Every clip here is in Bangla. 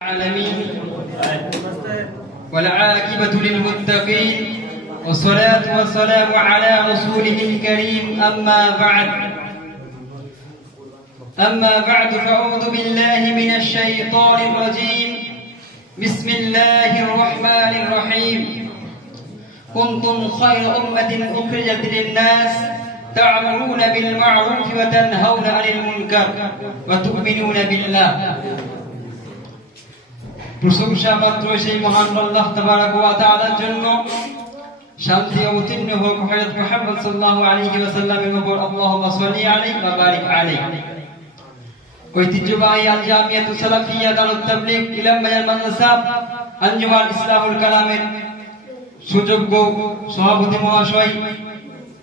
العالمين والعاقبة للمتقين والصلاة والسلام على رسوله الكريم أما بعد فأعوذ بالله من الشيطان الرجيم بسم الله الرحمن الرحيم كنتم خير أمة أخرجت للناس تعمرون بالمعروف وتنهون عن المنكر وتؤمنون بالله প্রশংসা মাত্র সেই মহান আল্লাহ তাবারক ওয়া তাআলার জন্য, শান্তি অবতীর্ণ হোক হযরত মুহাম্মদ সাল্লাল্লাহু আলাইহি ওয়াসাল্লামের উপর। আল্লাহুম্মা সাল্লি আলাইহি ওয়া বারিক আলাইহি। ঐতিহ্যবাহী আল জামিয়াতুস সালাফিয়া দারুত তাবলীগ ইলম বায়ান মাদ্রাসা আঞ্জুমান ইসলামুল কালামের সুযোগ্য সভাপতি মহাশয়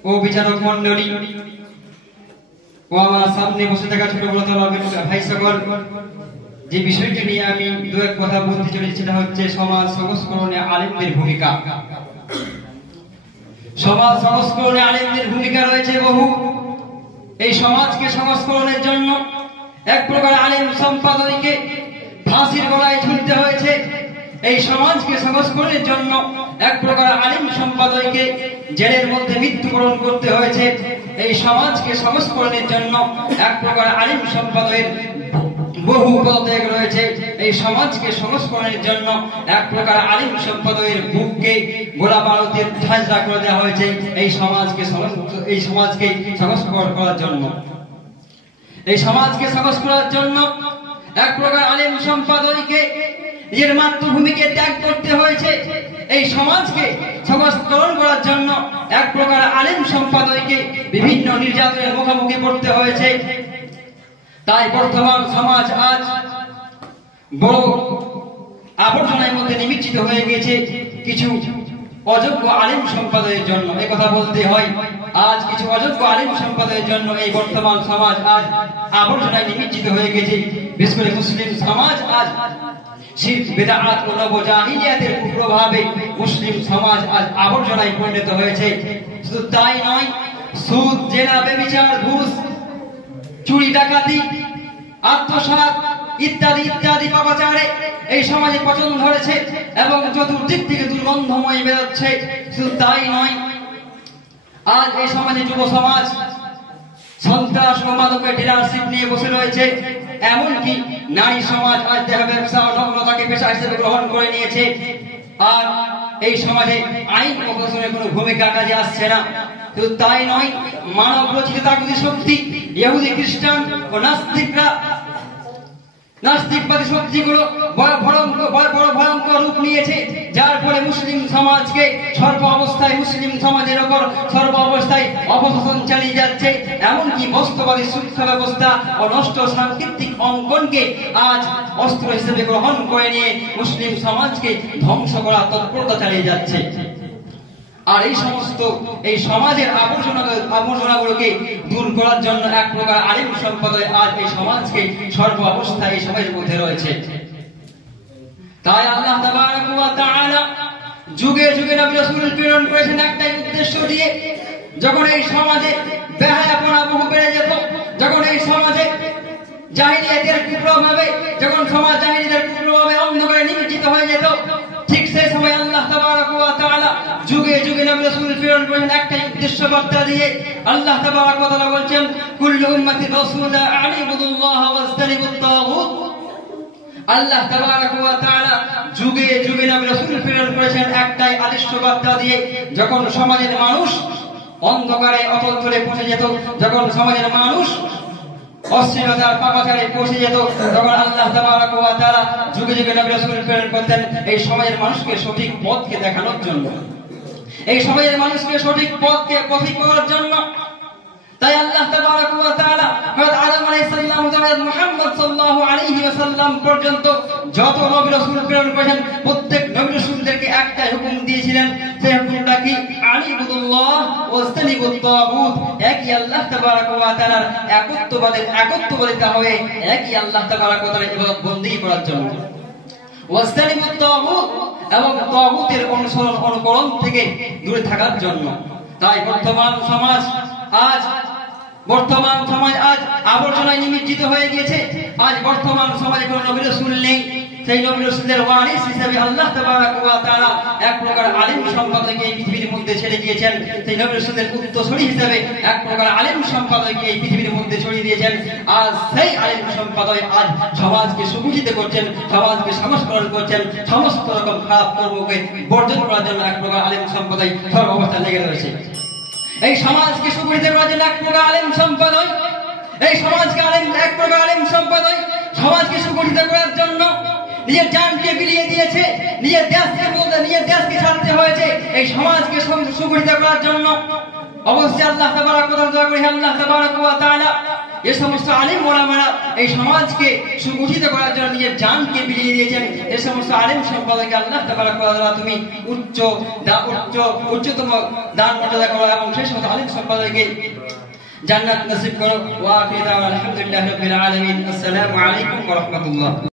ও বিচারক মণ্ডলী ও আমার সামনে বসে থাকা ছোট বড় ভাই সকল, যে বিষয়টি নিয়ে আমি দু এক কথা বলতে চলেছি সেটা হচ্ছে সমাজ সংস্করণে আলেমদের ভূমিকা। সমাজ সংস্করণে আলেমদের ভূমিকা রয়েছে বহু। এই সমাজকে সংস্করণের জন্য এক প্রকার আলেম সম্পাদককে ফাঁসির গলায় ঝুলতে হয়েছে। এই সমাজকে সংস্করণের জন্য এক প্রকার আলেম সম্পাদককে জেলের মধ্যে মৃত্যুবরণ করতে হয়েছে। এই সমাজকে সংস্করণের জন্য এক প্রকার আলেম সম্পাদকের বহু পদত্যাগ রয়েছে। এই সমাজকে সংস্করণের জন্য এক প্রকার আলিম সম্পাদকের বুককে গোলা বারুদের ঝাঁঝরা করে দেওয়া হয়েছে এই সমাজকে সংস্কার করার জন্য। এই সমাজকে সংস্কার করার জন্য এক প্রকার আলিম সম্পাদককে নিজের মাতৃভূমিকে ত্যাগ করতে হয়েছে। এই সমাজকে সংস্করণ করার জন্য এক প্রকার আলিম সম্পাদককে বিভিন্ন নির্যাতনের মুখোমুখি পড়তে হয়েছে। তাই বর্তমান সমাজ আজ বড় আবর্জনার মধ্যে নিমজ্জিত হয়ে গেছে কিছু অযোগ্য আলিম সম্পাদকের জন্য। এই কথা বলতে হয়, আজ কিছু অযোগ্য আলিম সম্পাদকের জন্য এই বর্তমান সমাজ আজ আবর্জনায় নিমজ্জিত হয়ে গেছে। বিশেষ করে মুসলিম সমাজ আজ শিরক বিদআত ও নবজাহিলিয়াতের কুপ্রভাবে মুসলিম সমাজ আজ আবর্জনায় পরিণত হয়েছে। শুধু তাই নয়, সুদ, জেনা, ব্যভিচার, ঘুষ, চুরি, ডাকাতি, আত্মসাৎ ইত্যাদি ইত্যাদি পাপাচারে এই সমাজে পচন ধরেছে এবং চতুর্দিক থেকে দুর্গন্ধময় বেরোচ্ছে। শুধু তাই নয়, আজ এই সমাজে যুব সমাজ সন্ত্রাস ও মাদকের ডিলারশিপ নিয়ে বসে রয়েছে। এমনকি নারী সমাজ আজ দেহ ব্যবসা ও নগ্নতাকে পেশা হিসেবে গ্রহণ করে নিয়েছে। আর এই সমাজে আইন প্রশাসনের কোনো ভূমিকা কাজে আসছে না। শুধু তাই নয়, মানব রচিত তাগুতি শক্তি ইহুদি, খ্রিস্টান ও নাস্তিকবাদী শক্তিগুলো বড় ভয়ঙ্কর রূপ নিয়েছে, যার ফলে মুসলিম সমাজকে মুসলিম সমাজের ওপর সর্ব অবস্থায় অপশাসন চালিয়ে যাচ্ছে। এমনকি বস্তুবাদী শিক্ষা ব্যবস্থা ও নষ্ট সাংস্কৃতিক অঙ্কনকে আজ অস্ত্র হিসেবে গ্রহণ করে নিয়ে মুসলিম সমাজকে ধ্বংস করার তৎপরতা চালিয়ে যাচ্ছে। আর এই সমাজের আবর্জনাগুলোকে দূর করার জন্য এক প্রকার আলিম সম্পাদক আজ এই সমাজকে সর্ব অবস্থায় এই সমাজের মধ্যে রয়েছে। তাই আল্লাহ তাবারক ওয়া তাআলা যুগে যুগে নবী রাসূল প্রেরণ করেছেন একটাই উদ্দেশ্য দিয়ে। যখন এই সমাজে বেহায়াপনা বহু বেড়ে যেত, যখন এই সমাজে জাহিলিয়াতের কুপ্রভাবে অন্ধকারে নিমজ্জিত হয়ে যেত, ঠিক সেই সময় আল্লাহ তাবারক ওয়া তাআলা যুগে যুগে নবী রাসূল প্রেরণ করেন একটাই উদ্দেশ্য বার্তা দিয়ে। আল্লাহ তাবারক ওয়া তাআলা বলেন, কুল্লু উম্মতি রাসূলা আ'বুদুল্লাহ ওয়াজতানিবুত তাগুত। আল্লাহ তাবারক ওয়া তাআলা যুগে যুগে নবী রাসূল প্রেরণ করেছেন একটাই আদর্শ বার্তা দিয়ে। যখন সমাজের মানুষ অন্ধকারে অতল চলে পৌঁছে যেত, যখন সমাজের মানুষ অশ্লীলতার পাপাচারে পৌঁছে যেত, তখন আল্লাহ তাবারক ওয়া তাআলা যুগে যুগে নবী রাসূল প্রেরণ করতেন এই সমাজের মানুষকে সঠিক পথকে দেখানোর জন্য, এই সমাজের মানুষকে সঠিক পথকে পথিক করার জন্য। তাই আল্লাহ তাবারক ওয়া তাআলা হযরত আদম আলাইহিস সালাম থেকে মুহাম্মদ সাল্লাল্লাহু আলাইহি ওয়াসাল্লাম পর্যন্ত যত নবী রাসূল প্রেরণ করেছেন, প্রত্যেক নবী রাসূলদেরকে একটাই হুকুম দিয়েছিলেন। সেই হুকুমটা কি? আ'বুদুল্লাহ ওয়াজতানিবুত তাগুত। একই আল্লাহ তাবারক ওয়া তাআলার একত্ববাদিতা হয়ে একই আল্লাহ তাবারক ওয়া তাআলার ইবাদত বندگی করার জন্য, ওয়াজতানিবুত তাগুত এবং তাগুতের অনুকরণ থেকে দূরে থাকার জন্য। তাই বর্তমান সমাজ আজ আবর্জনায় নিমজ্জিত হয়ে গিয়েছে। আজ বর্তমান সমাজে কোনো নবী রাসূল নেই। সেই নবী রাসূলের ওয়ারিস হিসেবে আল্লাহ তাবারক ওয়া তাআলা এক প্রকার আলিম সম্পাদককে এই পৃথিবীর মধ্যে ছেড়ে দিয়েছেন। সেই নবী রাসূলের উত্তরসূরি হিসেবে এক প্রকার আলিম সম্পাদককে এই পৃথিবীর মধ্যে ছড়িয়ে দিয়েছেন। আজ সেই আলিম সম্পাদক আজ সমাজকে সুগঠিত করছেন, সমাজকে সংস্করণ করছেন, সমস্ত রকম খারাপ কর্মকে বর্জন করার জন্য এক প্রকার আলিম সম্পাদক সর্বাবস্থায় লেগে রয়েছে। এই সমাজকে সুগঠিত করার জন্য এক প্রকার আলিম সম্পাদক, এই সমাজকে এক প্রকার আলিম সম্পাদক সমাজকে সুগঠিত করার জন্য নিজের জানকে বিলিয়ে দিয়েছে, নিজের দেশকে ছাড়তে হয়েছে এই সমাজকে সুগঠিত করার জন্য। অবশ্যই আল্লাহ তাবারক ওয়া তাআলা এই সমস্ত আলিম ওলামারা এই সমাজকে সুগঠিত করার জন্য নিজের জানকে বিলিয়ে দিয়েছেন। এই সমস্ত আলিম সম্পাদককে আল্লাহ তাবারক ওয়া তাআলা তুমি উচ্চতম দান মর্যাদা করো এবং সেই সমস্ত আলিম সম্পাদককে জান্নাত নসিব করো। ওয়া আখিরু দাওয়ানা আলহামদুলিল্লাহি রাব্বিল আলামিন। আসসালামু আলাইকুম ওয়া রাহমাতুল্লাহ।